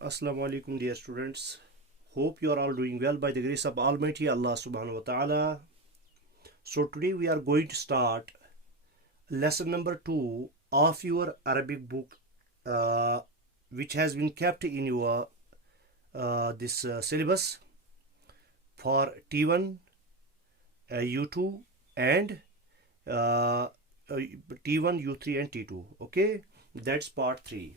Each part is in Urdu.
Assalamu alaikum, dear students. Hope you are all doing well by the grace of Almighty Allah subhanahu wa ta'ala. So today we are going to start lesson number 2 of your Arabic book, which has been kept in your this syllabus for T1, U2 and T1, U3 and T2. Okay, that's part 3.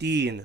3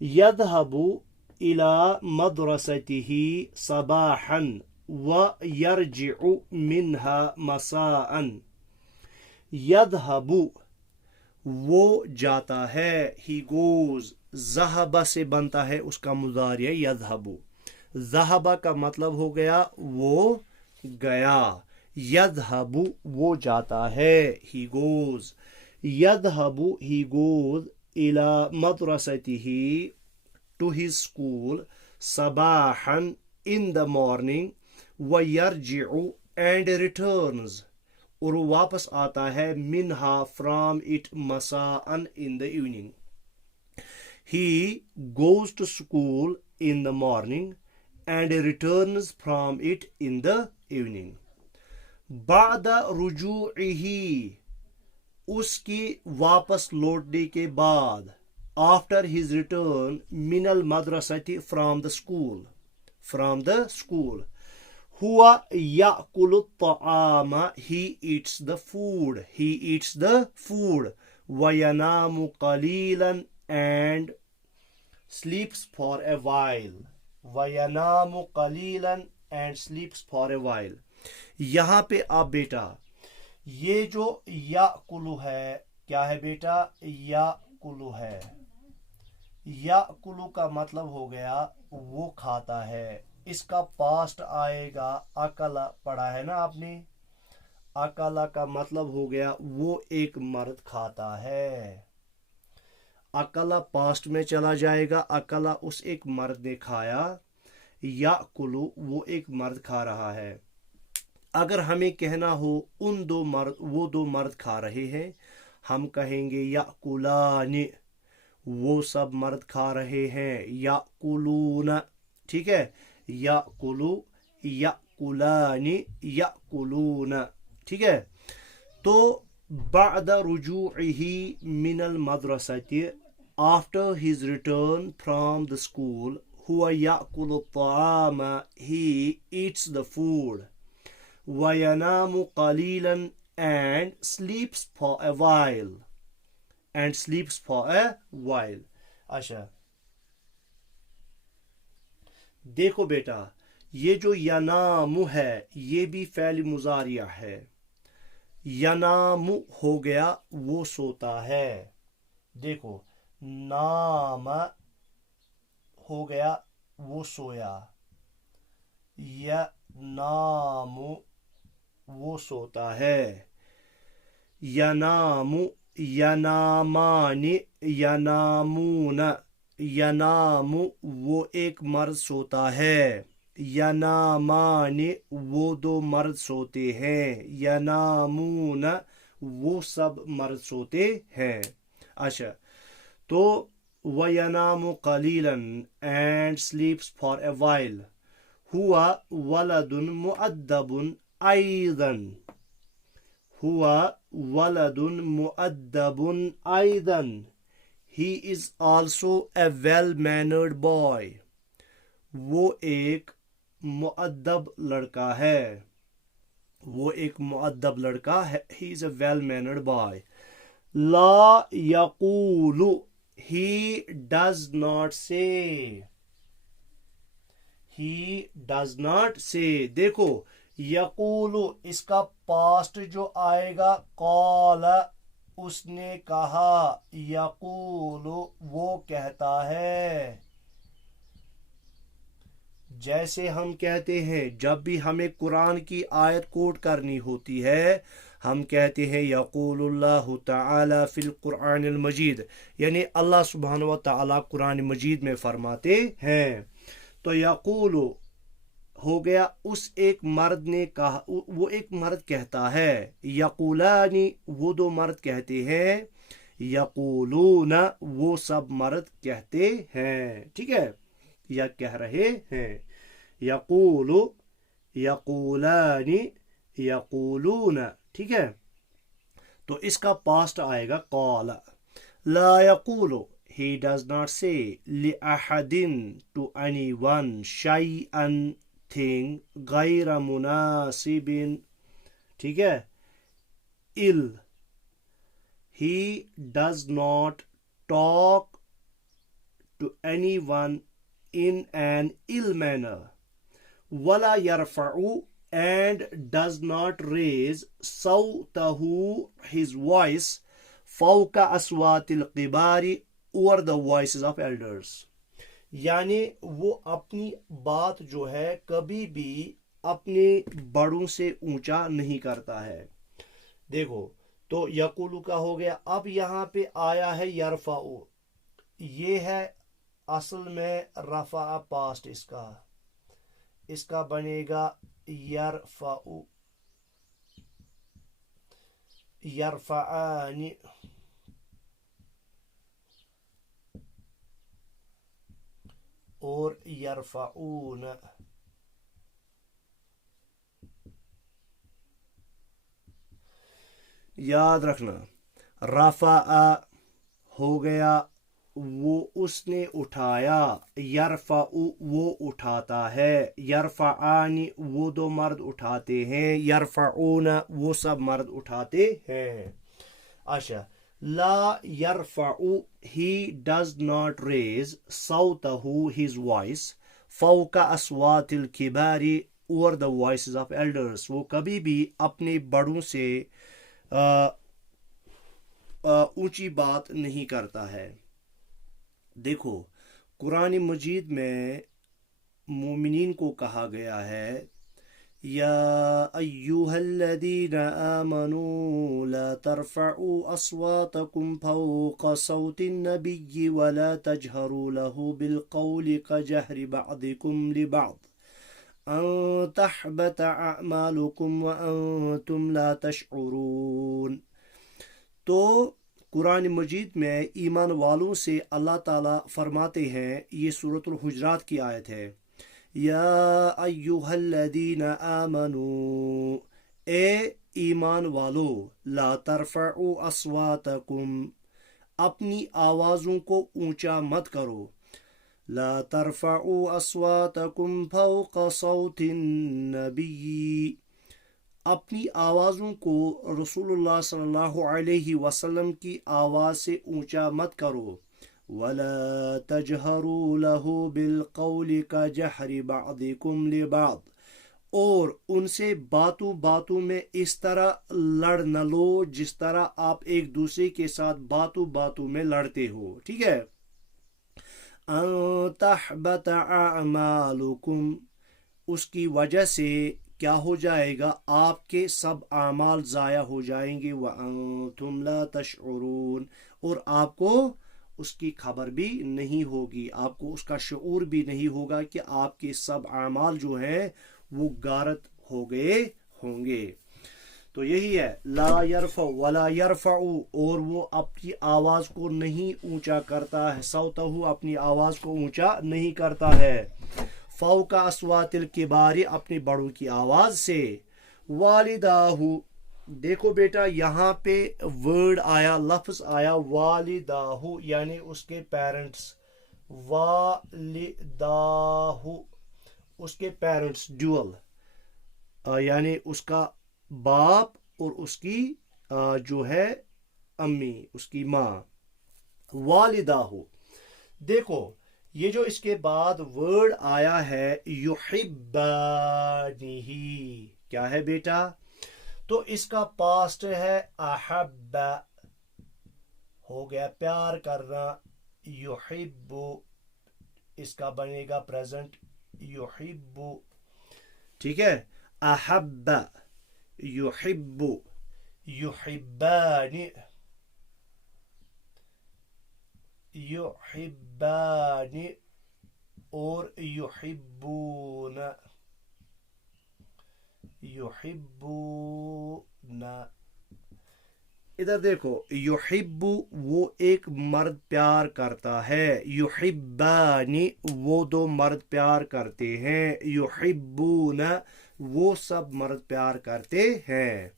يذهب إلى مدرسته صباحا ويرجع منها مساء. يذهب وہ جاتا ہے, he goes, ذہبہ سے بنتا ہے اس کا مضارع یذہب. ذہبہ کا مطلب ہو گیا وہ گیا, یذہب وہ جاتا ہے, he goes. یذہب he goes إلى Madrasatul to his school صباحا in the morning ويرجع and returns اور واپس آتا ہے منہا from it مساء in the evening. He goes to school in the morning and returns from it in the evening. بعد رجوعه اس کی واپس لوٹنے کے بعد, after his return من المدرسة from the school هو يأكل الطعام he eats the food وينام قليلا and sleeps for a while. وينام قليلا and sleeps for a while. یہاں پہ آپ بیٹا یہ جو یاکلو ہے کیا ہے بیٹا, یاکلو ہے. یاکلو کا مطلب ہو گیا وہ کھاتا ہے. اس کا پاسٹ آئے گا اکلا, پڑھا ہے نا آپ نے. اکلا کا مطلب ہو گیا وہ ایک مرد کھاتا ہے. اکلا پاسٹ میں چلا جائے گا, اکلا اس ایک مرد نے کھایا, یاکلو وہ ایک مرد کھا رہا ہے. اگر ہمیں کہنا ہو وہ دو مرد کھا رہے ہیں, ہم کہیں گے یاکلان, وہ سب مرد کھا رہے ہیں. یاکلون, ٹھیک ہے, یاکلو, یاکلان, یاکلون, ٹھیک ہے. تو بعد رجوعه من المدرسة after his return from the school هو يأكل الطعام he eats the food وينام قليلا and sleeps for a while. اچھا دیکھو بیٹا, یہ جو ینام ہے یہ بھی فعل مضارع ہے. ینام ہو گیا وہ سوتا ہے. دیکھو نام ہو گیا وہ سویا, ینام وہ سوتا ہے. ینام, ینامان, ینامون, ینام وہ ایک مرد سوتا ہے. ینامان وہ دو مرد سوتے ہیں. ینامون وہ سب مرد سوتے ہیں. اچھا تو وَيَنَامُ قَلِيلًا and sleeps for a while. هو ولد مؤدب أيضا. هو ولد مؤدب أيضا. He is also a well-mannered boy. وہ ایک مؤدب لڑکا ہے. وہ ایک مؤدب لڑکا ہے. He is a well-mannered boy. لا يقول. He does not say. He does not say. دیکھو یقول اس کا پاسٹ جو آئے گا قال, اس نے کہا. یقول وہ کہتا ہے. جیسے ہم کہتے ہیں جب بھی ہمیں قرآن کی آیت کوٹ کرنی ہوتی ہے ہم کہتے ہیں یقول اللہ تعالی فی القرآن المجید, یعنی اللہ سبحانہ و تعالی قرآن مجید میں فرماتے ہیں. تو یقول ہو گیا اس ایک مرد نے کہا, وہ ایک مرد کہتا ہے. یقولانی وہ دو مرد کہتے ہیں. یقولون وہ سب مرد کہتے ہیں. ٹھیک ہے, یا کہہ رہے ہیں. یقول, یقولانی, یقولون. ٹھیک ہے, تو اس کا پاسٹ آئے گا قال. لا یقول he does not say لأحد to anyone شيئا thing غیر مناسب. ٹھیک ہے. ill, he does not talk to anyone in an ill manner. ولا يرفع, and does not raise صوته, his voice, فوق أصوات الكبار, over the voices of elders. یعنی وہ اپنی بات جو ہے کبھی بھی اپنے بڑوں سے اونچا نہیں کرتا ہے. دیکھو تو یقولو کا ہو گیا. اب یہاں پہ آیا ہے یرفع, یہ ہے اصل میں رفع پاسٹ اس کا بنے گا یرفع, یرفعان, اور یرفعون. یاد رکھنا رفع ہو گیا وہ اس نے اٹھایا, یرفع وہ اٹھاتا ہے, یرفعان وہ دو مرد اٹھاتے ہیں, یرفعون وہ سب مرد اٹھاتے ہیں. اچھا, لا یرفع, he does not raise صوته, his voice, فوق اصوات الکبار, over the voices of elders. وہ کبھی بھی اپنے بڑوں سے اونچی بات نہیں کرتا ہے. دیکھو قرآن مجید میں مومنین کو کہا گیا ہے یا ایہا الذین آمنوا لا ترفعوا اصواتکم فوق صوت النبی ولا تجہروا له بالقول كجہر بعضکم لبعض ان تحبط اعمالکم وانتم لا تشعرون. تو قرآن مجید میں ایمان والوں سے اللہ تعالیٰ فرماتے ہیں, یہ سورۃ الحجرات کی آیت ہے, یا ایہا الذین آمنوا, اے ایمان والو, لا ترفعوا اصواتکم, اپنی آوازوں کو اونچا مت کرو, لا ترفعوا اصواتکم فوق صوت النبی, اپنی آوازوں کو رسول اللہ صلی اللہ علیہ وسلم کی آواز سے اونچا مت کرو, ولا تجہروا لہ بالقول کجہر بعضکم لبعض, اور ان سے باتوں باتوں میں اس طرح لڑ نہ لو جس طرح آپ ایک دوسرے کے ساتھ باتوں باتوں میں لڑتے ہو. ٹھیک ہے. ان تحبط اعمالکم, اس کی وجہ سے کیا ہو جائے گا, آپ کے سب اعمال ضائع ہو جائیں گے, وَأَنْتُمْ لَا تَشْعُرُونَ, اور آپ کو اس کی خبر بھی نہیں ہوگی, آپ کو اس کا شعور بھی نہیں ہوگا کہ آپ کے سب اعمال جو ہیں وہ غارت ہو گئے ہوں گے. تو یہی ہے لا یرفع ولا یرفع, اور وہ اپنی آواز کو نہیں اونچا کرتا ہے, صوتہ اپنی آواز کو اونچا نہیں کرتا ہے, فوق اصوات الکبار اپنے بڑوں کی آواز سے, والداہ, دیکھو بیٹا یہاں پہ ورڈ آیا, لفظ آیا والداہ, یعنی اس کے پیرنٹس, والداہ اس کے پیرنٹس ڈیول, یعنی اس کا باپ اور اس کی جو ہے امی, اس کی ماں, والداہ. دیکھو یہ جو اس کے بعد ورڈ آیا ہے یحبانہ, کیا ہے بیٹا, تو اس کا پاسٹ ہے احب, ہو گیا پیار کرنا, یحب, اس کا بنے گا پریزنٹ یحب. ٹھیک ہے. احب, یحب, یحبان, یحبان, اور یحبون, یحبون. ادھر دیکھو یحب وہ ایک مرد پیار کرتا ہے, یحبان وہ دو مرد پیار کرتے ہیں, یحبون وہ سب مرد پیار کرتے ہیں.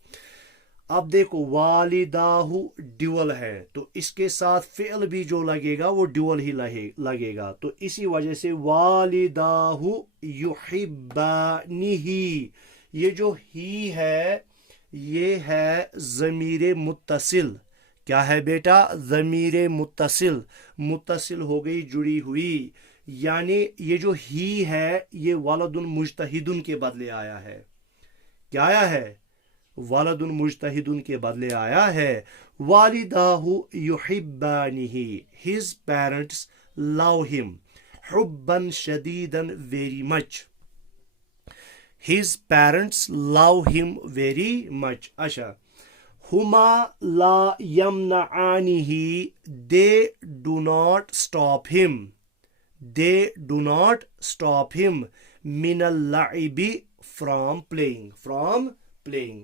اب دیکھو والداہ ڈیول ہے تو اس کے ساتھ فعل بھی جو لگے گا وہ ڈیول ہی لگے گا, تو اسی وجہ سے والداہ یحبانہ, یہ جو ہی ہے یہ ہے ضمیر متصل. کیا ہے بیٹا؟ ضمیر متصل. متصل ہو گئی جڑی ہوئی، یعنی یہ جو ہی ہے یہ ولد مجتہد کے بدلے آیا ہے. کیا آیا ہے؟ ولد مجتہد کے بدلے آیا ہے. والداہ یحبانہ، his parents love him حبا شدیدا very much. his parents love him very much. اچھا. ہما لا یمنعانہ، they do not stop him. they do not stop him من اللعب from playing. from playing.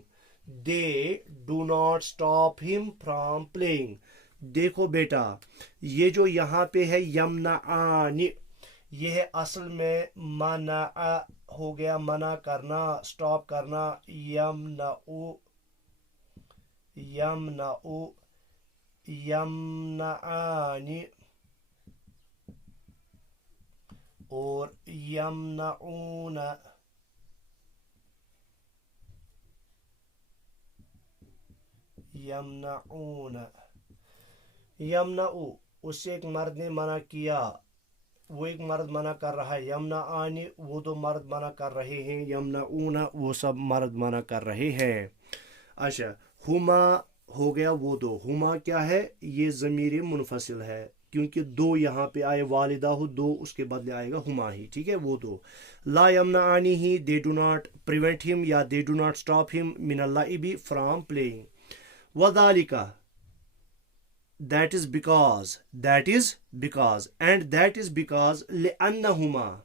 they do not stop him from playing. دیکھو بیٹا یہ جو یہاں پہ ہے یمنعان، یہ ہے اصل میں منع ہو گیا، منع کرنا، سٹاپ کرنا. یمنعو، یمنعو، یمنعان اور یمنعون. یمنعون، یمنعو اس سے ایک مرد نے منع کیا، وہ ایک مرد منع کر رہا ہے. یمنعان وہ دو مرد منع کر رہے ہیں. یمنعون وہ سب مرد منع کر رہے ہیں. اچھا. ہما ہو گیا وہ دو. ہما کیا ہے؟ یہ ضمیر منفصل ہے کیونکہ دو یہاں پہ آئے، والدہ ہو دو، اس کے بدلے آئے گا ہما ہی. ٹھیک ہے، وہ دو. لا یمنعانی ہی، they do not prevent him یا they do not stop him من اللعب from playing. وذالک that is because and that is because لأنهما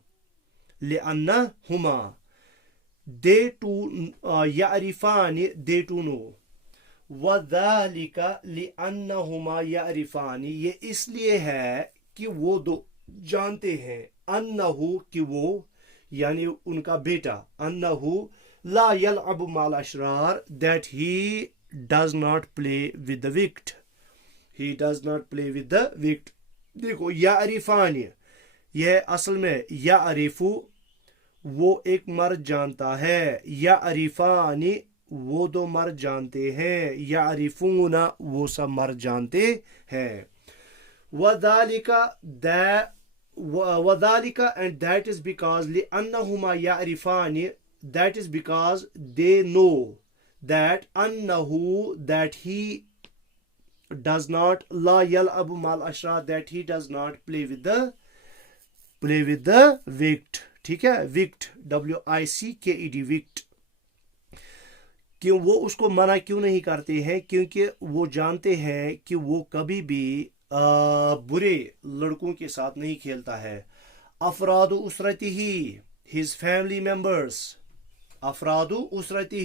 they two يعرفان they two know. وذالک لأنهما يعرفان، یہ اس لیے ہے کہ وہ دو جانتے ہیں، انہو کہ وہ یعنی ان کا بیٹا، انہو لا يلعب مع الاشرار that he does not play with the wicked. he does not play with the wicked. دیکھو یعرفان یہ اصل میں یعرفو وہ ایک مرد جانتا ہے، یعرفان وہ دو مرد جانتے ہیں، یعرفون وہ سب مرد جانتے ہیں. وذالک and that is because لأنهما يعرفان that is because they know that انہو that he does not لا يلعب مع الاشرار that he does not play with the wicked. ٹھیک ہے، wicked WICKED wicked. کیوں وہ اس کو منع کیوں نہیں کرتے ہیں؟ کیونکہ وہ جانتے ہیں کہ وہ کبھی بھی برے لڑکوں کے ساتھ نہیں کھیلتا ہے. افراد اسرتہ his family members. افراد اسرتہ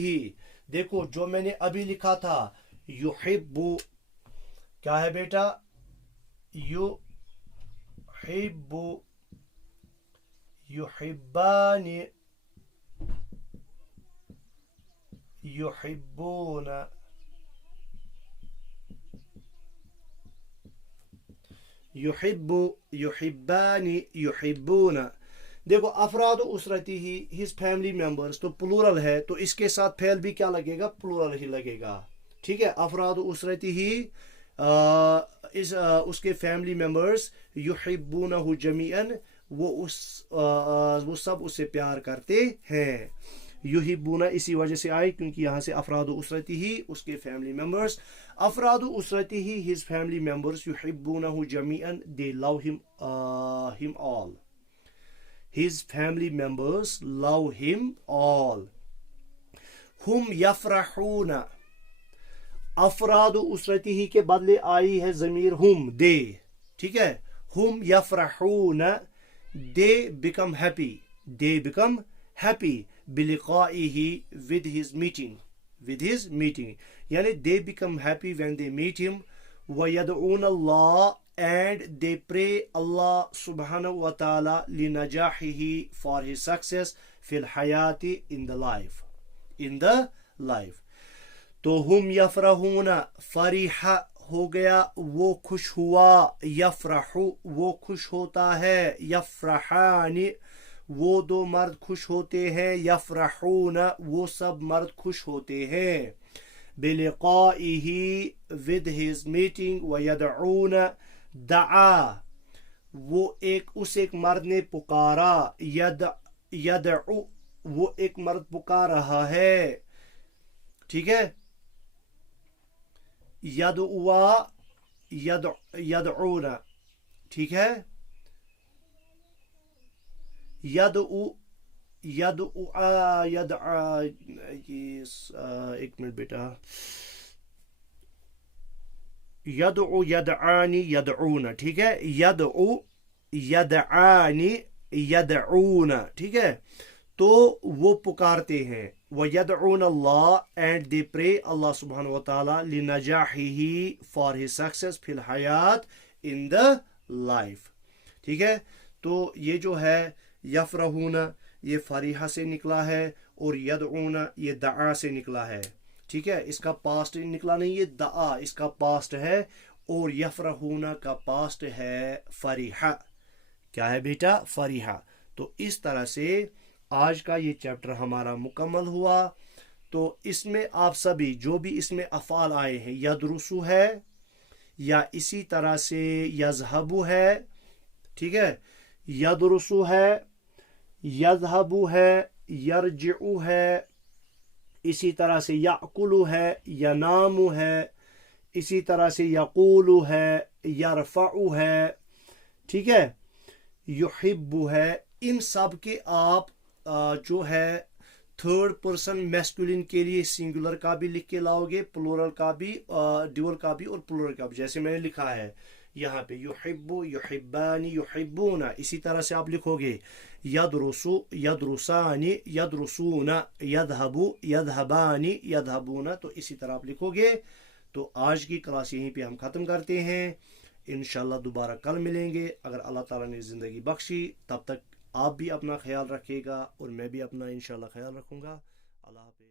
دیکھو جو میں نے ابھی لکھا تھا یحب، کیا ہے بیٹا؟ یحب، یحبان، یحبون، یحب، یحبان، یحبون. دیکھو افراد اسرتی ہی his family members تو پلورل ہے تو اس کے ساتھ فعل بھی کیا لگے گا؟ پلورل ہی لگے گا. ٹھیک ہے، افراد اسرتی ہی اس کے فیملی ممبرز یحبونہ جمیعا وہ سب اس سے پیار کرتے ہیں. یحبونہ اسی وجہ سے آئی کیونکہ یہاں سے افراد اسرتی ہی اس کے فیملی ممبرز، افراد اسرتی ہی his family members یحبونہ جمیعا they love him all. his family members love him all. ہم یفرحون، افراد اسرتی ہی کے بدلے آئی ہے ضمیر ہم دے. ٹھیک ہے، ہم یفرحون they become happy بلقائه with his meeting یعنی they become happy when they meet him. وَيَدْعُونَ اللَّهَ and they pray Allah subhanahu wa ta'ala لِنَجَاحِهِ for his success فِي الْحَيَاةِ in the life. تو ہم یفرحون فریح ہو گیا وہ خوش ہوا، یفرح وہ خوش ہوتا ہے، یفرحان وہ دو مرد خوش ہوتے ہیں، یفرحون وہ سب مرد خوش ہوتے ہیں، بلقائه with his meeting، ویدعون دعا وہ اس ایک مرد نے پکارا، یدعو وہ ایک مرد پکار رہا ہے، ٹھیک ہے، یدعوا یدعون، ٹھیک ہے، یدعا ایک منٹ بیٹا، یدعو یدعانی یدعون، ٹھیک ہے، یدعو یدعانی یدعون، ٹھیک ہے، تو وہ پکارتے ہیں، وَيَدْعُونَ اللَّهَ and they pray Allah subhanahu wa ta'ala لِنَجَاحِهِ for his success فی الحیات in the life، ٹھیک ہے، تو یہ جو ہے یفرحون یہ فریحہ سے نکلا ہے، اور یدعون یہ دعا سے نکلا ہے، ٹھیک ہے، اس کا پاسٹ نکلا نہیں، یہ دعا اس کا پاسٹ ہے، اور یفرحون کا پاسٹ ہے فریحہ، کیا ہے بیٹا، فریحہ۔ تو اس طرح سے آج کا یہ چیپٹر ہمارا مکمل ہوا۔ تو اس میں آپ سبھی جو بھی اس میں افعال آئے ہیں، یدرسو ہے یا اسی طرح سے یذہبو ہے، ٹھیک ہے، یدرسو ہے، یذہبو ہے، یرجعو ہے، اسی طرح سے یأکلو ہے، ینامو ہے، اسی طرح سے یقولو ہے، یرفعو ہے، ٹھیک ہے، یحبو ہے، ان سب کے آپ جو ہے تھرڈ پرسن میسکولن کے لیے سنگولر کا بھی لکھ کے لاؤ گے، پلورل کا بھی، ڈیول کا بھی اور پلورل کا بھی، جیسے میں نے لکھا ہے یہاں پہ یحبو، یحبانی، یحبون، اسی طرح سے آپ لکھو گے یدرسو، یدرسانی، یدرسون، یذہبو، یذہبانی، یذہبون، تو اسی طرح آپ لکھو گے۔ تو آج کی کلاس یہیں پہ ہم ختم کرتے ہیں، انشاءاللہ دوبارہ کل ملیں گے اگر اللہ تعالیٰ نے زندگی بخشی، تب تک آپ بھی اپنا خیال رکھیے گا اور میں بھی اپنا انشاءاللہ خیال رکھوں گا۔ اللہ حافظ۔